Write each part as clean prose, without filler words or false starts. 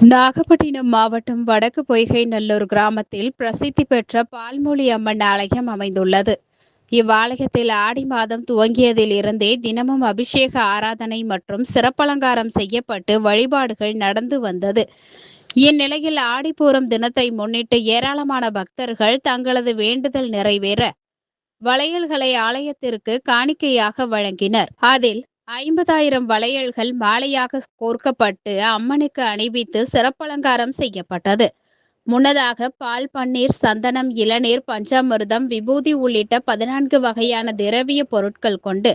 நாகப்பட்டினம் மாவட்டம் வடக்கு பொய்கை நல்லூர் கிராமத்தில் பிரசித்தி பெற்ற பால்மொழி அம்மன் ஆலயம் அமைந்துள்ளது. இவ்வாலயத்தில் ஆடி மாதம் துவங்கியதில் இருந்தே தினமும் அபிஷேக ஆராதனை மற்றும் சிறப்பலங்காரம் செய்யப்பட்டு வழிபாடுகள் நடந்து வந்தது. இந்நிலையில் ஆடிப்பூரம் தினத்தை முன்னிட்டு ஏராளமான பக்தர்கள் தங்களது வேண்டுதல் நிறைவேற வளையல்களை ஆலயத்திற்கு காணிக்கையாக வழங்கினர். அதில் 50,000 வளையல்கள் மாலையாக கோர்க்கப்பட்டு அம்மனுக்கு அணிவித்து சிறப்பலங்காரம் செய்யப்பட்டது. முன்னதாக பால், பன்னீர், சந்தனம், இளநீர், பஞ்சாமிர்தம், விபூதி உள்ளிட்ட 14 வகையான திரவிய பொருட்கள் கொண்டு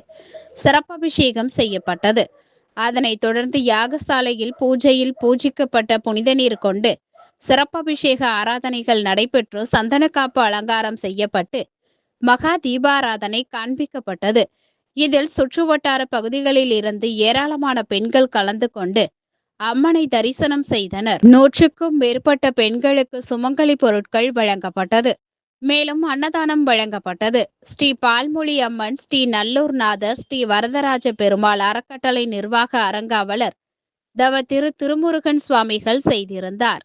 சிறப்பபிஷேகம் செய்யப்பட்டது. அதனைத் தொடர்ந்து யாகசாலையில் பூஜையில் பூஜிக்கப்பட்ட புனித நீர் கொண்டு சிறப்பபிஷேக ஆராதனைகள் நடைபெற்று சந்தனக்காப்பு அலங்காரம் செய்யப்பட்டு மகா தீபாராதனை காண்பிக்கப்பட்டது. இதில் சுற்றுவட்டார பகுதிகளில் இருந்து ஏராளமான பெண்கள் கலந்து கொண்டு அம்மனை தரிசனம் செய்தனர். 100க்கும் மேற்பட்ட பெண்களுக்கு சுமங்கலி பொருட்கள் வழங்கப்பட்டது. மேலும் அன்னதானம் வழங்கப்பட்டது. ஸ்ரீ பால்மொழி அம்மன், ஸ்ரீ நல்லூர் நாதர், ஸ்ரீ வரதராஜ பெருமாள் அறக்கட்டளை நிர்வாக அரங்காவலர் தவ திருமுருகன் சுவாமிகள் செய்திருந்தார்.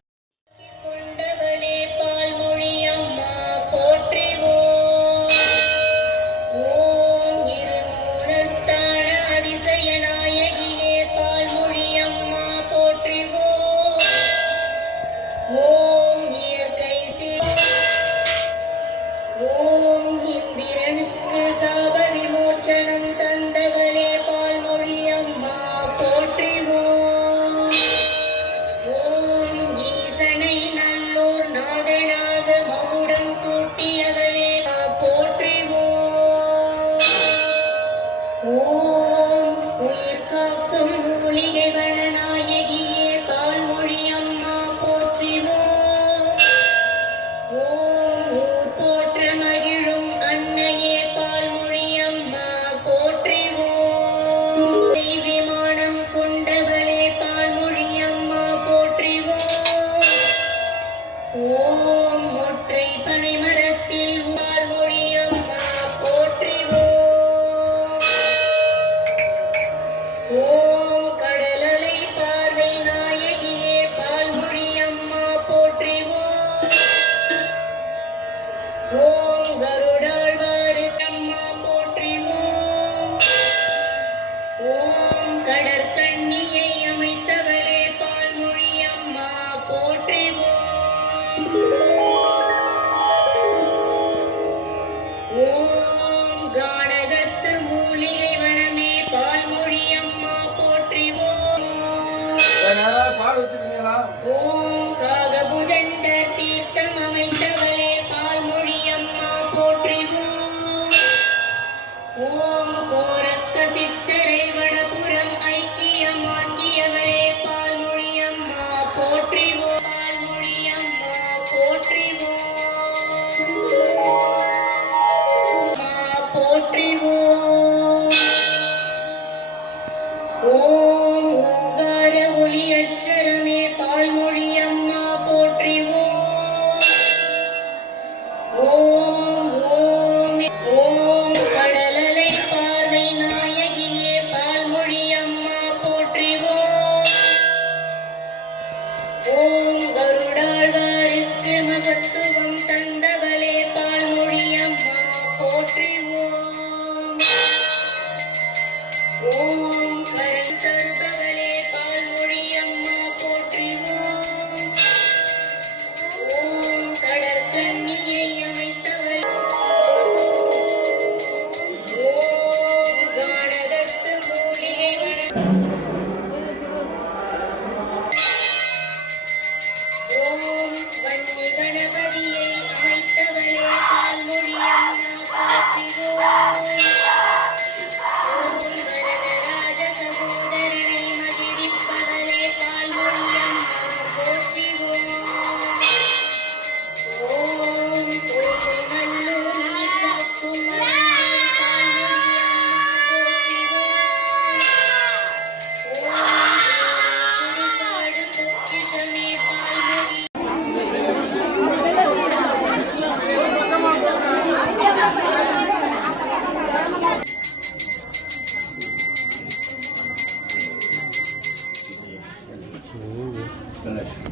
கடற்கண்ணியை அமைத்தவளே பால்மொழி அம்மா போற்றிவோம். ஓம் கானகத்து மூலிகை வனமே பால்மொழி அம்மா போற்றிவோம். ஓம் காகபுஜண்ட தீர்த்தம் அமைத்தவளே பால்மொழி அம்மா போற்றிவோம். ஓம் கோரக்க சித்தரை வடபுறம் ஐக்கியமாக்கியவளே பால்மொழி அம்மா போற்றிவோம். பால்மொழி அம்மா போற்றிவோம். போற்றிவோம். ஓம் ஓங்கார ஒளி அச்சரமே பால்மொழி அம்மா போற்றிவோம். ஓம் ஓம் ஓம் கடலலை பார்வை நாயகியே பால்மொழி அம்மா போற்றிவோம். ஓம் கருடாழ்வாருக்கு மகத்துவம் தந்தவளே பால்மொழி அம்மா போற்றிவோம். ஓம் கரண் தருபவளே பால்மொழி அம்மா போற்றிவோம். ஓம் கடற்கண்ணியை அமைத்தவளே. ஓம் கானகத்து மூலிகை ஓம் வன்னி கணவன் தனலட்சுமி